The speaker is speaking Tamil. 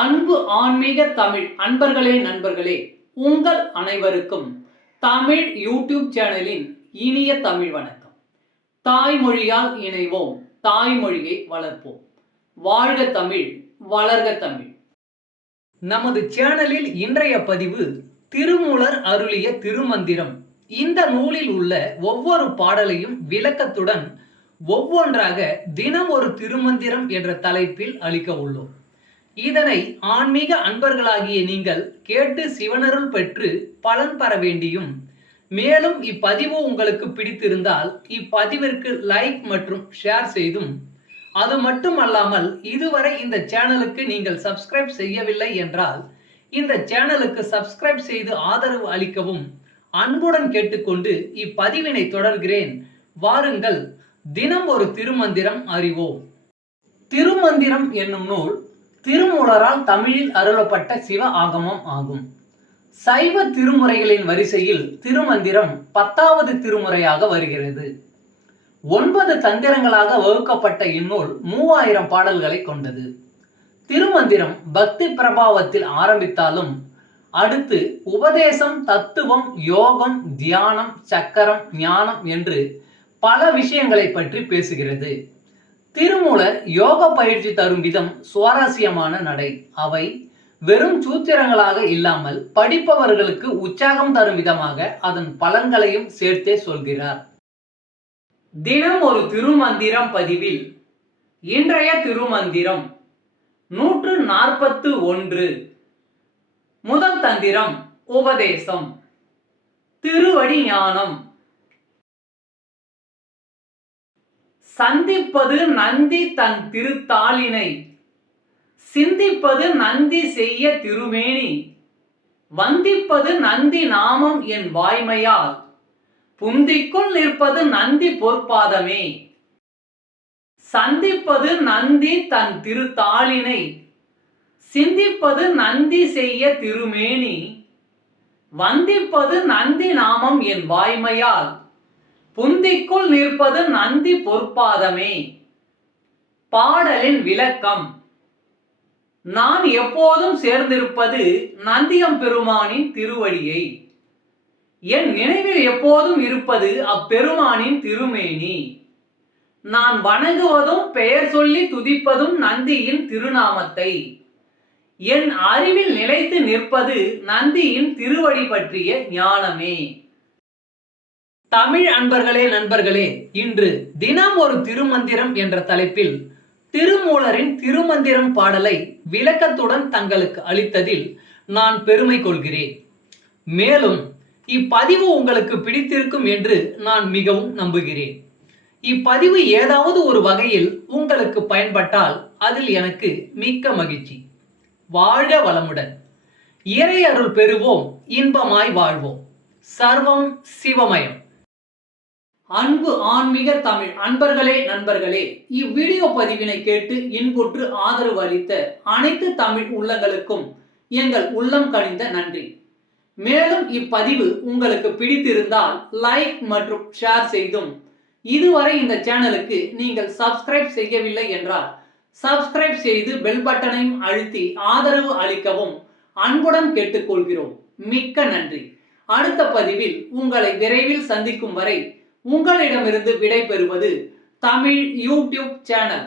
அன்பு ஆன்மீக தமிழ் அன்பர்களே நண்பர்களே, உங்கள் அனைவருக்கும் தமிழ் யூடியூப் சேனலின் இனிய தமிழ் வணக்கம். தாய்மொழியால் இணைவோம், தாய்மொழியை வளர்ப்போம். வாழ்க தமிழ், வளர்க தமிழ். நமது சேனலில் இன்றைய பதிவு திருமூலர் அருளிய திருமந்திரம். இந்த நூலில் உள்ள ஒவ்வொரு பாடலையும் விளக்கத்துடன் ஒவ்வொன்றாக தினம் ஒரு திருமந்திரம் என்ற தலைப்பில் அளிக்க உள்ளோம். இதனை ஆன்மீக அன்பர்களாகிய நீங்கள் கேட்டு சிவனருள் பெற்று பலன் பெற வேண்டியும், மேலும் இப்பதிவு உங்களுக்கு பிடித்திருந்தால் இப்பதிவிற்கு லைக் மற்றும் ஷேர் செய்தும், அது மட்டுமல்லாமல் இதுவரை இந்த சேனலுக்கு நீங்கள் சப்ஸ்கிரைப் செய்யவில்லை என்றால் இந்த சேனலுக்கு சப்ஸ்கிரைப் செய்து ஆதரவு அளிக்கவும் அன்புடன் கேட்டுக்கொண்டு இப்பதிவினை தொடர்கிறேன். வாருங்கள், தினம் ஒரு திருமந்திரம் அறிவோம். திருமந்திரம் என்னும் நூல் திருமூலரால் தமிழில் அருளப்பட்ட சிவ ஆகமம் ஆகும். சைவ திருமுறைகளின் வரிசையில் திருமந்திரம் 10வது திருமுறையாக வருகிறது. 9 தந்திரங்களாக வகுக்கப்பட்ட இந்நூல் 3000 பாடல்களை கொண்டது. திருமந்திரம் பக்தி பிரபாவத்தில் ஆரம்பித்தாலும் அடுத்து உபதேசம், தத்துவம், யோகம், தியானம், சக்கரம், ஞானம் என்று பல விஷயங்களை பற்றி பேசுகிறது. திருமூலர் யோக பயிற்சி தரும் விதம் சுவாரஸ்யமான நடை. அவை வெறும் சூத்திரங்களாக இல்லாமல் படிப்பவர்களுக்கு உற்சாகம் தரும் விதமாக அதன் பலன்களையும் சேர்த்தே சொல்கிறார். தினம் ஒரு திருமந்திரம் பதிவில் இன்றைய திருமந்திரம் 141. முதல் தந்திரம் உபதேசம். திருவடி ஞானம். சந்திப்பது நந்தி தன் திருத்தாளினை, சிந்திப்பது நந்தி செய்ய திருமேனி, வந்திப்பது நந்தி நாமம் என் வாய்மையால், புந்திக்குள் நிற்பது நந்தி பொற்பாதமே. சந்திப்பது நந்தி தன் திருத்தாளினை, சிந்திப்பது நந்தி செய்ய திருமேனி, வந்திப்பது நந்தி நாமம் என் வாய்மையால், புந்திக்குள் நிற்பது நந்தி பொற்பாதமே. பாடலின் விளக்கம். நான் எப்போதும் சேர்ந்திருப்பது நந்தியம் பெருமானின் திருவடியை. என் நினைவில் எப்போதும் இருப்பது அப்பெருமானின் திருமேனி. நான் வணங்குவதும் பெயர் சொல்லி துதிப்பதும் நந்தியின் திருநாமத்தை. என் அறிவில் நிலைத்து நிற்பது நந்தியின் திருவடி பற்றிய ஞானமே. தமிழ் அன்பர்களே நண்பர்களே, இன்று தினம் ஒரு திருமந்திரம் என்ற தலைப்பில் திருமூலரின் திருமந்திரம் பாடலை விளக்கத்துடன் தங்களுக்கு அளித்ததில் நான் பெருமை கொள்கிறேன். மேலும் இப்பதிவு உங்களுக்கு பிடித்திருக்கும் என்று நான் மிகவும் நம்புகிறேன். இப்பதிவு ஏதாவது ஒரு வகையில் உங்களுக்கு பயன்பட்டால் அதில் எனக்கு மிக்க மகிழ்ச்சி. வாழ்க வளமுடன். இறை அருள் பெறுவோம், இன்பமாய் வாழ்வோம். சர்வம் சிவமயம். அன்பு ஆன்மீக தமிழ் அன்பர்களே நண்பர்களே, இவ்வீடியோ பதிவினை கேட்டு இன்புற்று ஆதரவு அளித்த அனைத்து தமிழ் உள்ளங்களுக்கும் எங்கள் உள்ளம் கனிந்த நன்றி. மேலும் இப்பதிவு உங்களுக்கு பிடித்திருந்தால் லைக் மற்றும் ஷேர் செய்தும், இதுவரை இந்த சேனலுக்கு நீங்கள் சப்ஸ்கிரைப் செய்யவில்லை என்றால் சப்ஸ்கிரைப் செய்து பெல் பட்டனையும் அழுத்தி ஆதரவு அளிக்கவும் அன்புடன் கேட்டுக்கொள்கிறோம். மிக்க நன்றி. அடுத்த பதிவில் உங்களை விரைவில் சந்திக்கும் வரை உங்களிடமிருந்து விடை பெறுவது தமிழ் யூடியூப் சேனல்.